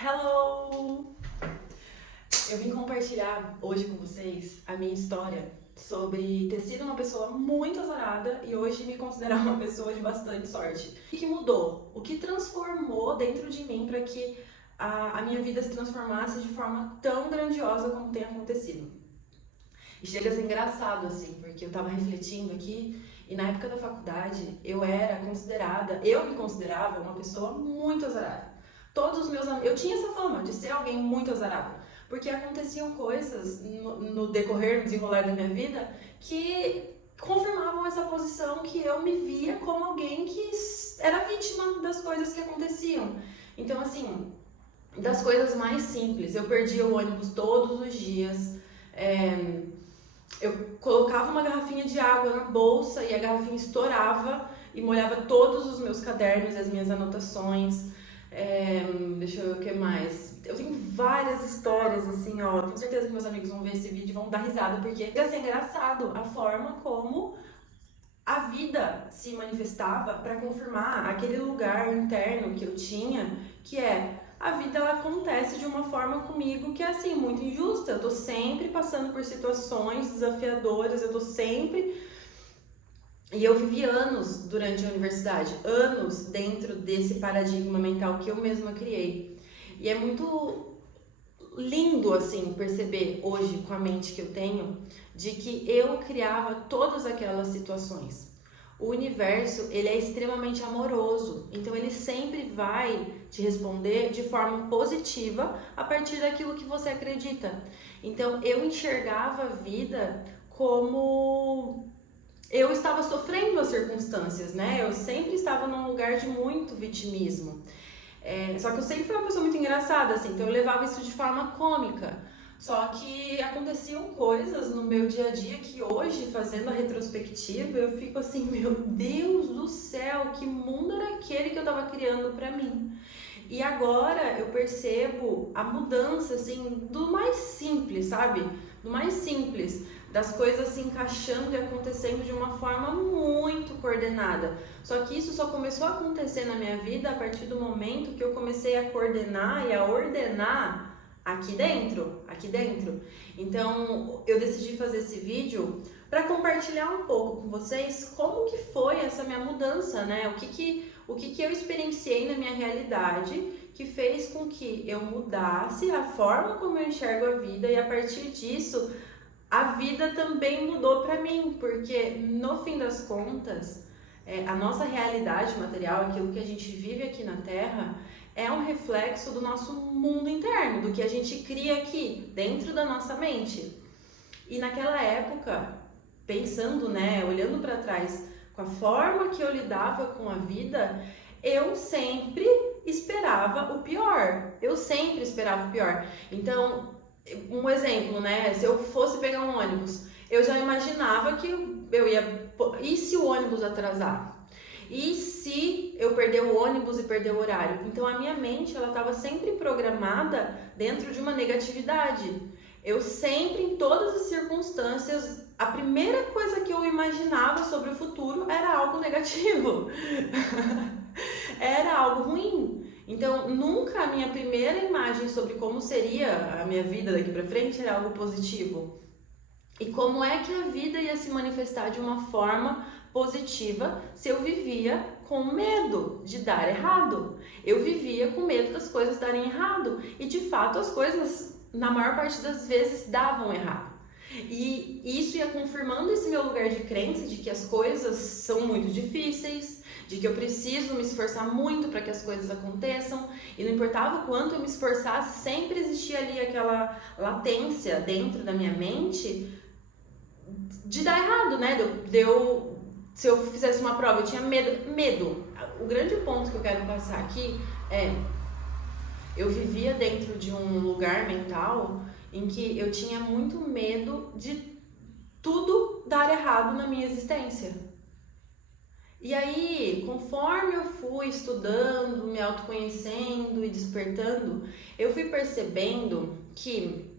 Hello! Eu vim compartilhar hoje com vocês a minha história sobre ter sido uma pessoa muito azarada e hoje me considerar uma pessoa de bastante sorte. O que mudou? O que transformou dentro de mim para que a minha vida se transformasse de forma tão grandiosa como tem acontecido? E chega a ser engraçado, assim, porque eu tava refletindo aqui e na época da faculdade eu me considerava uma pessoa muito azarada. Todos os meus amigos, eu tinha essa fama de ser alguém muito azarado, porque aconteciam coisas no decorrer, no desenrolar da minha vida, que confirmavam essa posição que eu me via como alguém que era vítima das coisas que aconteciam. Então, assim, das coisas mais simples, eu perdia o ônibus todos os dias, eu colocava uma garrafinha de água na bolsa e a garrafinha estourava e molhava todos os meus cadernos e as minhas anotações. Deixa eu ver o que mais. Eu tenho várias histórias assim, ó. Tenho certeza que meus amigos vão ver esse vídeo e vão dar risada, porque é assim, engraçado a forma como a vida se manifestava para confirmar aquele lugar interno que eu tinha, que é a vida ela acontece de uma forma comigo que é assim, muito injusta. Eu tô sempre passando por situações desafiadoras, eu tô sempre. E eu vivi anos durante a universidade, anos dentro desse paradigma mental que eu mesma criei. E é muito lindo, assim, perceber hoje, com a mente que eu tenho, de que eu criava todas aquelas situações. O universo, ele é extremamente amoroso, então ele sempre vai te responder de forma positiva a partir daquilo que você acredita. Então eu enxergava a vida como eu estava sofrendo as circunstâncias, né? Eu sempre estava num lugar de muito vitimismo. Só que eu sempre fui uma pessoa muito engraçada, assim, então eu levava isso de forma cômica. Só que aconteciam coisas no meu dia a dia que hoje, fazendo a retrospectiva, eu fico assim, meu Deus do céu, que mundo era aquele que eu estava criando pra mim? E agora eu percebo a mudança, assim, do mais simples, sabe? Do mais simples, das coisas se encaixando e acontecendo de uma forma muito coordenada. Só que isso só começou a acontecer na minha vida a partir do momento que eu comecei a coordenar e a ordenar aqui dentro. Então, eu decidi fazer esse vídeo para compartilhar um pouco com vocês como que foi essa minha mudança, né? O que eu experienciei na minha realidade que fez com que eu mudasse a forma como eu enxergo a vida e a partir disso a vida também mudou para mim, porque no fim das contas, a nossa realidade material, aquilo que a gente vive aqui na Terra, é um reflexo do nosso mundo interno, do que a gente cria aqui, dentro da nossa mente. E naquela época, pensando, né, olhando para trás, com a forma que eu lidava com a vida, eu sempre esperava o pior. Então, um exemplo, né? Se eu fosse pegar um ônibus, eu já imaginava que eu ia. E se o ônibus atrasar? E se eu perder o ônibus e perder o horário? Então a minha mente ela estava sempre programada dentro de uma negatividade. Eu sempre, em todas as circunstâncias, a primeira coisa que eu imaginava sobre o futuro era algo negativo. Era algo ruim. Então, nunca a minha primeira imagem sobre como seria a minha vida daqui pra frente era algo positivo. E como é que a vida ia se manifestar de uma forma positiva se eu vivia com medo de dar errado? Eu vivia com medo das coisas darem errado. E de fato as coisas, na maior parte das vezes, davam errado. E isso ia confirmando esse meu lugar de crença de que as coisas são muito difíceis, de que eu preciso me esforçar muito para que as coisas aconteçam, e não importava o quanto eu me esforçasse, sempre existia ali aquela latência dentro da minha mente de dar errado, né? Se eu fizesse uma prova, eu tinha medo. O grande ponto que eu quero passar aqui é, eu vivia dentro de um lugar mental em que eu tinha muito medo de tudo dar errado na minha existência. E aí, conforme eu fui estudando, me autoconhecendo e despertando, eu fui percebendo que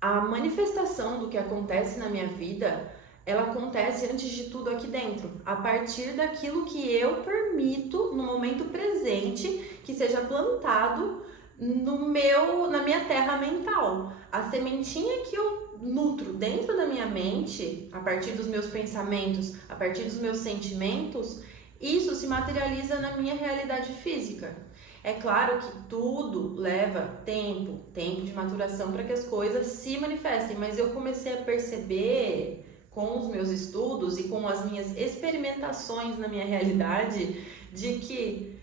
a manifestação do que acontece na minha vida, ela acontece antes de tudo aqui dentro, a partir daquilo que eu permito no momento presente que seja plantado na minha terra mental. A sementinha que eu nutro dentro da minha mente, a partir dos meus pensamentos, a partir dos meus sentimentos, isso se materializa na minha realidade física. É claro que tudo leva tempo de maturação para que as coisas se manifestem, mas eu comecei a perceber com os meus estudos e com as minhas experimentações na minha realidade de que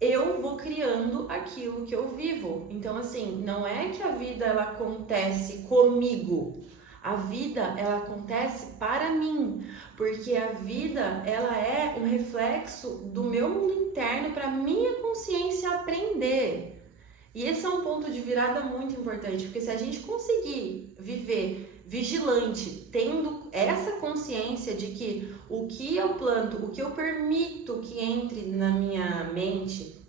eu vou criando aquilo que eu vivo. Então, assim, não é que a vida ela acontece comigo. A vida ela acontece para mim, porque a vida ela é um reflexo do meu mundo interno para minha consciência aprender. E esse é um ponto de virada muito importante, porque se a gente conseguir viver vigilante, tendo essa consciência de que o que eu planto, o que eu permito que entre na minha mente,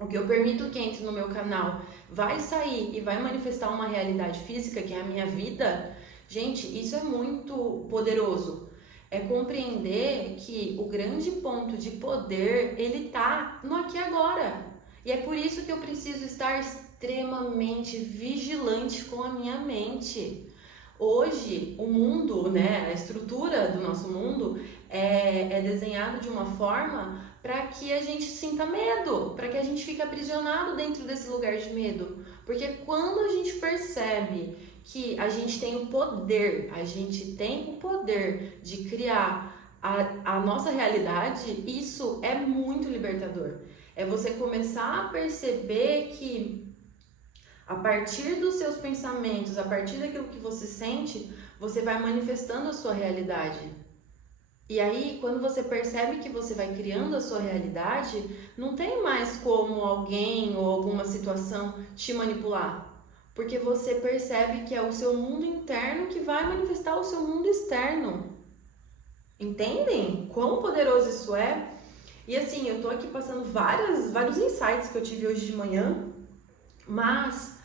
o que eu permito que entre no meu canal, vai sair e vai manifestar uma realidade física que é a minha vida. Gente, isso é muito poderoso. É compreender que o grande ponto de poder, ele tá no aqui e agora. E é por isso que eu preciso estar extremamente vigilante com a minha mente. Hoje, o mundo, né, a estrutura do nosso mundo é desenhado de uma forma para que a gente sinta medo, para que a gente fique aprisionado dentro desse lugar de medo. Porque quando a gente percebe que a gente tem o poder de criar a nossa realidade, isso é muito libertador. É você começar a perceber que a partir dos seus pensamentos, a partir daquilo que você sente, você vai manifestando a sua realidade. E aí, quando você percebe que você vai criando a sua realidade, não tem mais como alguém ou alguma situação te manipular. Porque você percebe que é o seu mundo interno que vai manifestar o seu mundo externo. Entendem quão poderoso isso é? E assim, eu tô aqui passando vários insights que eu tive hoje de manhã, mas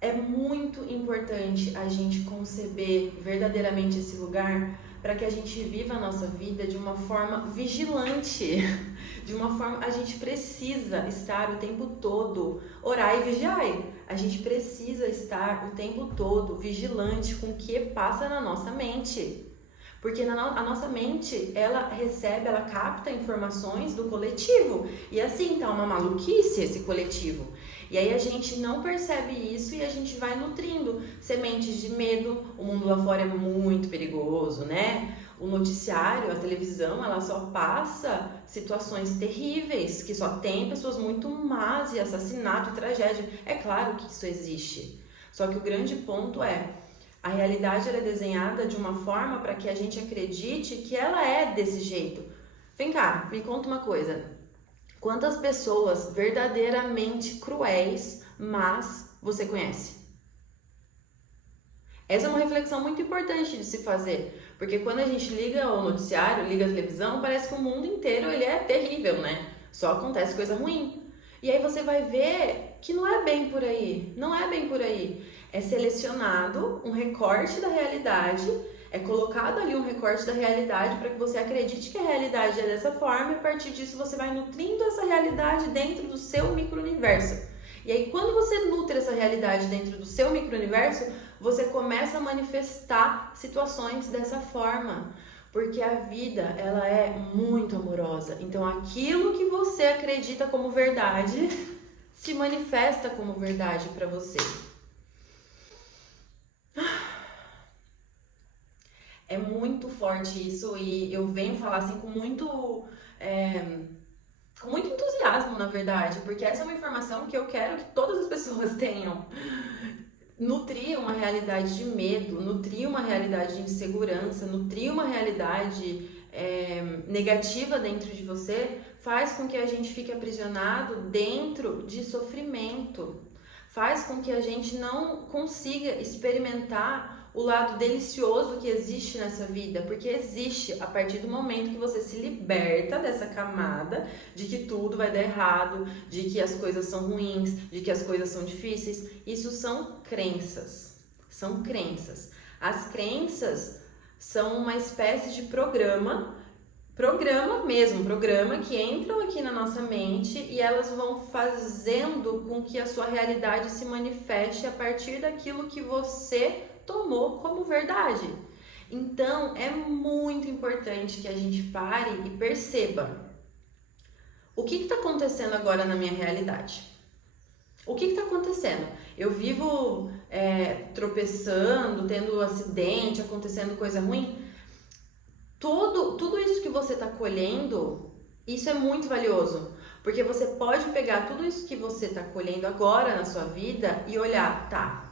é muito importante a gente conceber verdadeiramente esse lugar para que a gente viva a nossa vida de uma forma vigilante, de uma forma a gente precisa estar o tempo todo, orai e vigiai, a gente precisa estar o tempo todo vigilante com o que passa na nossa mente. Porque a nossa mente, ela capta informações do coletivo. E assim, tá uma maluquice esse coletivo. E aí a gente não percebe isso e a gente vai nutrindo sementes de medo. O mundo lá fora é muito perigoso, né? O noticiário, a televisão, ela só passa situações terríveis, que só tem pessoas muito más e assassinato e tragédia. É claro que isso existe. Só que o grande ponto é, a realidade ela é desenhada de uma forma para que a gente acredite que ela é desse jeito. Vem cá, me conta uma coisa. Quantas pessoas verdadeiramente cruéis, mas você conhece? Essa é uma reflexão muito importante de se fazer. Porque quando a gente liga o noticiário, liga a televisão, parece que o mundo inteiro ele é terrível, né? Só acontece coisa ruim. E aí você vai ver que não é bem por aí. Não é bem por aí. É selecionado um recorte da realidade, é colocado ali um recorte da realidade para que você acredite que a realidade é dessa forma e a partir disso você vai nutrindo essa realidade dentro do seu micro-universo. E aí quando você nutre essa realidade dentro do seu micro-universo, você começa a manifestar situações dessa forma. Porque a vida, ela é muito amorosa. Então aquilo que você acredita como verdade se manifesta como verdade para você. É muito forte isso e eu venho falar assim com muito entusiasmo, na verdade, porque essa é uma informação que eu quero que todas as pessoas tenham. Nutrir uma realidade de medo, nutrir uma realidade de insegurança, nutrir uma realidade negativa dentro de você faz com que a gente fique aprisionado dentro de sofrimento, faz com que a gente não consiga experimentar o lado delicioso que existe nessa vida, porque existe a partir do momento que você se liberta dessa camada de que tudo vai dar errado, de que as coisas são ruins, de que as coisas são difíceis. Isso são crenças, são crenças. As crenças são uma espécie de programa programa que entram aqui na nossa mente e elas vão fazendo com que a sua realidade se manifeste a partir daquilo que você tomou como verdade. Então, é muito importante que a gente pare e perceba o que está acontecendo agora na minha realidade. O que está acontecendo? Eu vivo tropeçando, tendo acidente, acontecendo coisa ruim. Tudo isso que você está colhendo, isso é muito valioso. Porque você pode pegar tudo isso que você está colhendo agora na sua vida e olhar, tá,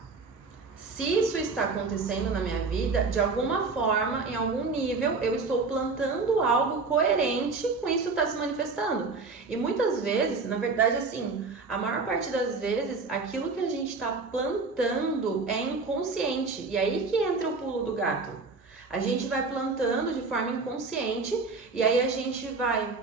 se isso está acontecendo na minha vida, de alguma forma, em algum nível, eu estou plantando algo coerente com isso que está se manifestando. E muitas vezes, na verdade, assim, a maior parte das vezes, aquilo que a gente está plantando é inconsciente. E aí que entra o pulo do gato. A gente vai plantando de forma inconsciente e aí a gente vai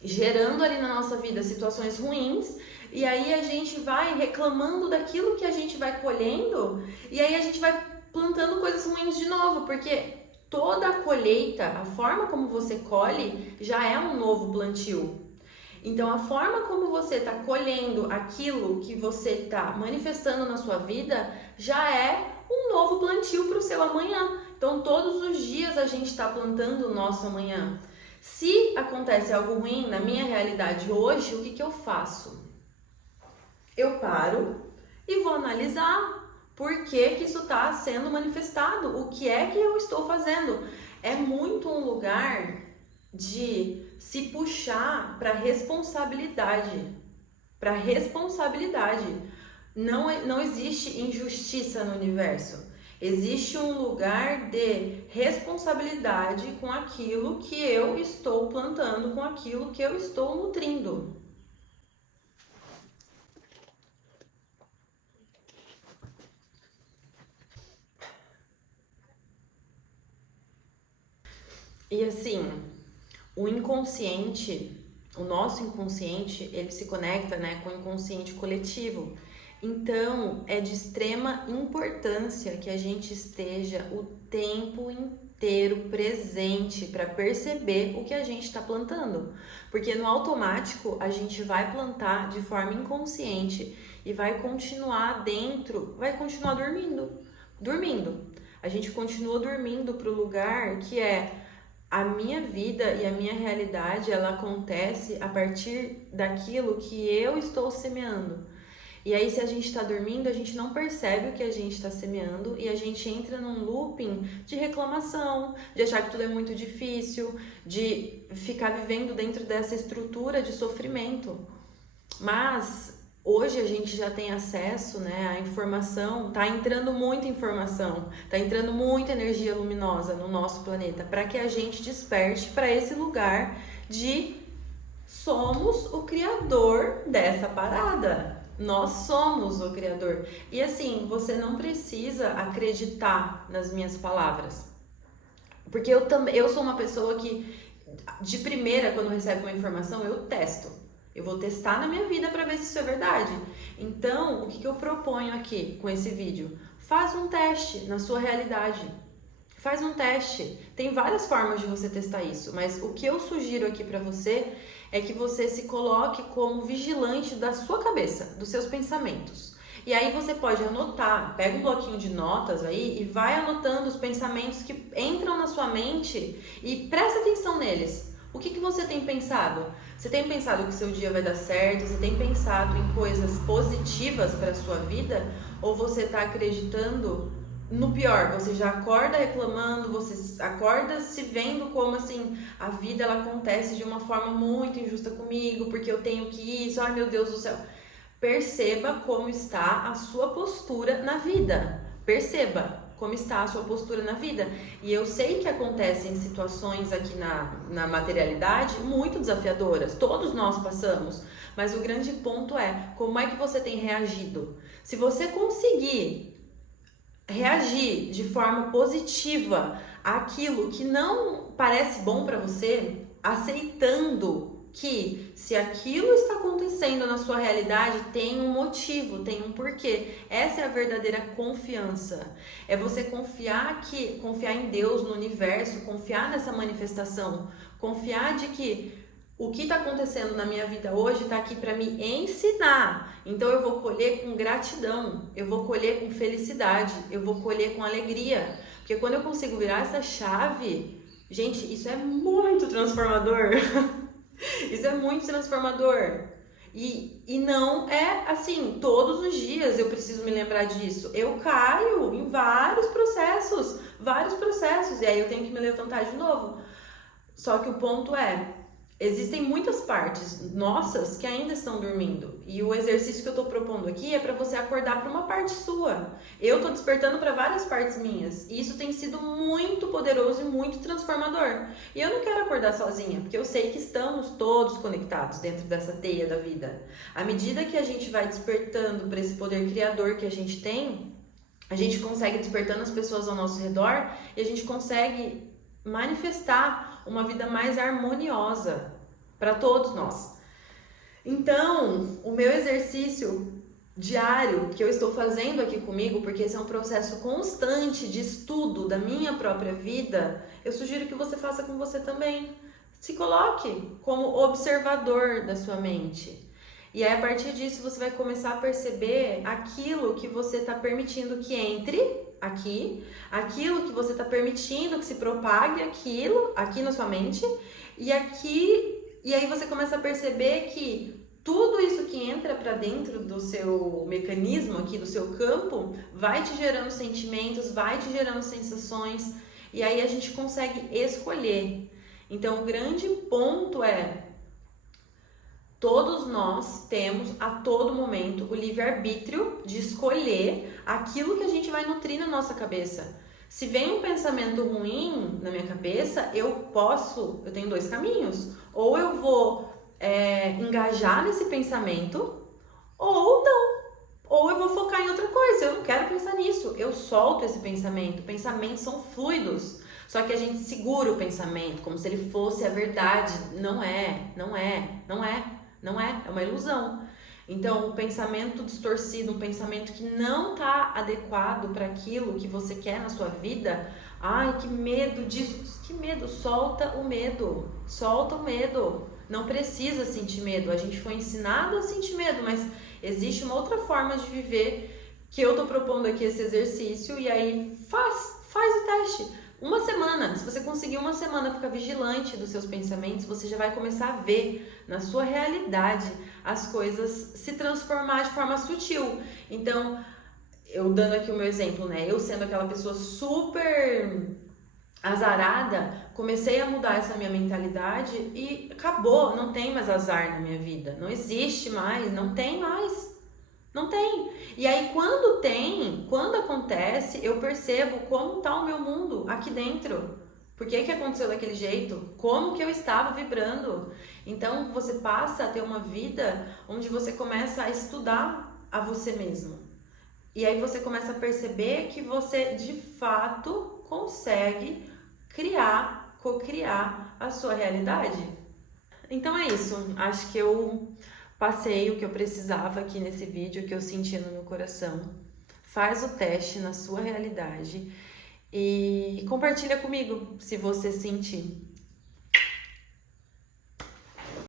gerando ali na nossa vida situações ruins. E aí a gente vai reclamando daquilo que a gente vai colhendo e aí a gente vai plantando coisas ruins de novo, porque toda a colheita, a forma como você colhe, já é um novo plantio. Então a forma como você está colhendo aquilo que você está manifestando na sua vida já é um novo plantio para o seu amanhã. Então todos os dias a gente está plantando o nosso amanhã. Se acontece algo ruim na minha realidade hoje, o que eu faço? Eu paro e vou analisar por que isso está sendo manifestado, o que é que eu estou fazendo. É muito um lugar de se puxar para responsabilidade. Para responsabilidade. Não existe injustiça no universo. Existe um lugar de responsabilidade com aquilo que eu estou plantando, com aquilo que eu estou nutrindo. E assim, o inconsciente, o nosso inconsciente, ele se conecta, né, com o inconsciente coletivo. Então, é de extrema importância que a gente esteja o tempo inteiro presente para perceber o que a gente está plantando. Porque no automático, a gente vai plantar de forma inconsciente e vai continuar dormindo. A gente continua dormindo para o lugar que é a minha vida e a minha realidade, ela acontece a partir daquilo que eu estou semeando. E aí, se a gente está dormindo, a gente não percebe o que a gente está semeando e a gente entra num looping de reclamação, de achar que tudo é muito difícil, de ficar vivendo dentro dessa estrutura de sofrimento. Mas hoje a gente já tem acesso, né, à informação, tá entrando muita informação, tá entrando muita energia luminosa no nosso planeta para que a gente desperte para esse lugar de somos o criador dessa parada. Nós somos o criador. E assim, você não precisa acreditar nas minhas palavras. Porque eu sou uma pessoa que, de primeira, quando recebe uma informação, eu testo. Eu vou testar na minha vida para ver se isso é verdade. Então, o que eu proponho aqui com esse vídeo? Faz um teste na sua realidade. Faz um teste. Tem várias formas de você testar isso, mas o que eu sugiro aqui para você é que você se coloque como vigilante da sua cabeça, dos seus pensamentos. E aí você pode anotar, pega um bloquinho de notas aí e vai anotando os pensamentos que entram na sua mente e presta atenção neles. O que você tem pensado? Você tem pensado que o seu dia vai dar certo? Você tem pensado em coisas positivas para a sua vida? Ou você está acreditando no pior? Você já acorda reclamando, você acorda se vendo como assim, a vida ela acontece de uma forma muito injusta comigo, porque eu tenho que isso, ai meu Deus do céu. Perceba como está a sua postura na vida. Perceba como está a sua postura na vida. E eu sei que acontecem situações aqui na materialidade muito desafiadoras. Todos nós passamos. Mas o grande ponto é, como é que você tem reagido? Se você conseguir reagir de forma positiva àquilo que não parece bom para você, aceitando que se aquilo está acontecendo na sua realidade, tem um motivo, tem um porquê. Essa é a verdadeira confiança. É você confiar em Deus, no universo, confiar nessa manifestação Confiar de que o que está acontecendo na minha vida hoje está aqui para me ensinar. Então eu vou colher com gratidão, eu vou colher com felicidade, eu vou colher com alegria. Porque quando eu consigo virar essa chave, gente, isso é muito transformador. Isso é muito transformador. E não é assim, todos os dias eu preciso me lembrar disso. Eu caio em vários processos, e aí eu tenho que me levantar de novo. Só que o ponto é, existem muitas partes nossas que ainda estão dormindo. E o exercício que eu tô propondo aqui é para você acordar para uma parte sua. Eu tô despertando para várias partes minhas. E isso tem sido muito poderoso e muito transformador. E eu não quero acordar sozinha, porque eu sei que estamos todos conectados dentro dessa teia da vida. À medida que a gente vai despertando para esse poder criador que a gente tem, a gente consegue despertando as pessoas ao nosso redor e a gente consegue manifestar uma vida mais harmoniosa para todos nós. Então, o meu exercício diário que eu estou fazendo aqui comigo, porque esse é um processo constante de estudo da minha própria vida, eu sugiro que você faça com você também. Se coloque como observador da sua mente. E aí, a partir disso, você vai começar a perceber aquilo que você está permitindo que entre aqui, aquilo que você está permitindo que se propague aqui na sua mente, e aí você começa a perceber que tudo isso que entra para dentro do seu mecanismo aqui, do seu campo, vai te gerando sentimentos, vai te gerando sensações, e aí a gente consegue escolher. Então o grande ponto é, todos nós temos a todo momento o livre-arbítrio de escolher aquilo que a gente vai nutrir na nossa cabeça. Se vem um pensamento ruim na minha cabeça, eu tenho dois caminhos. Ou eu vou engajar nesse pensamento, ou não. Ou eu vou focar em outra coisa, eu não quero pensar nisso. Eu solto esse pensamento. Pensamentos são fluidos. Só que a gente segura o pensamento como se ele fosse a verdade. Não é uma ilusão. Então, um pensamento distorcido, um pensamento que não está adequado para aquilo que você quer na sua vida, ai, que medo disso, que medo, solta o medo, não precisa sentir medo, a gente foi ensinado a sentir medo, mas existe uma outra forma de viver que eu tô propondo aqui esse exercício, e aí faz o teste. Uma semana, se você conseguir uma semana ficar vigilante dos seus pensamentos, você já vai começar a ver na sua realidade as coisas se transformar de forma sutil. Então, eu dando aqui o meu exemplo, né? Eu sendo aquela pessoa super azarada, comecei a mudar essa minha mentalidade e acabou, não tem mais azar na minha vida. Não existe mais, não tem mais. Não tem. E aí quando acontece, eu percebo como tá o meu mundo aqui dentro. Por que aconteceu daquele jeito? Como que eu estava vibrando? Então você passa a ter uma vida onde você começa a estudar a você mesmo. E aí você começa a perceber que você de fato consegue co-criar a sua realidade. Então é isso. Acho que eu passei o que eu precisava aqui nesse vídeo, que eu sentia no meu coração. Faz o teste na sua realidade e compartilha comigo se você sentir.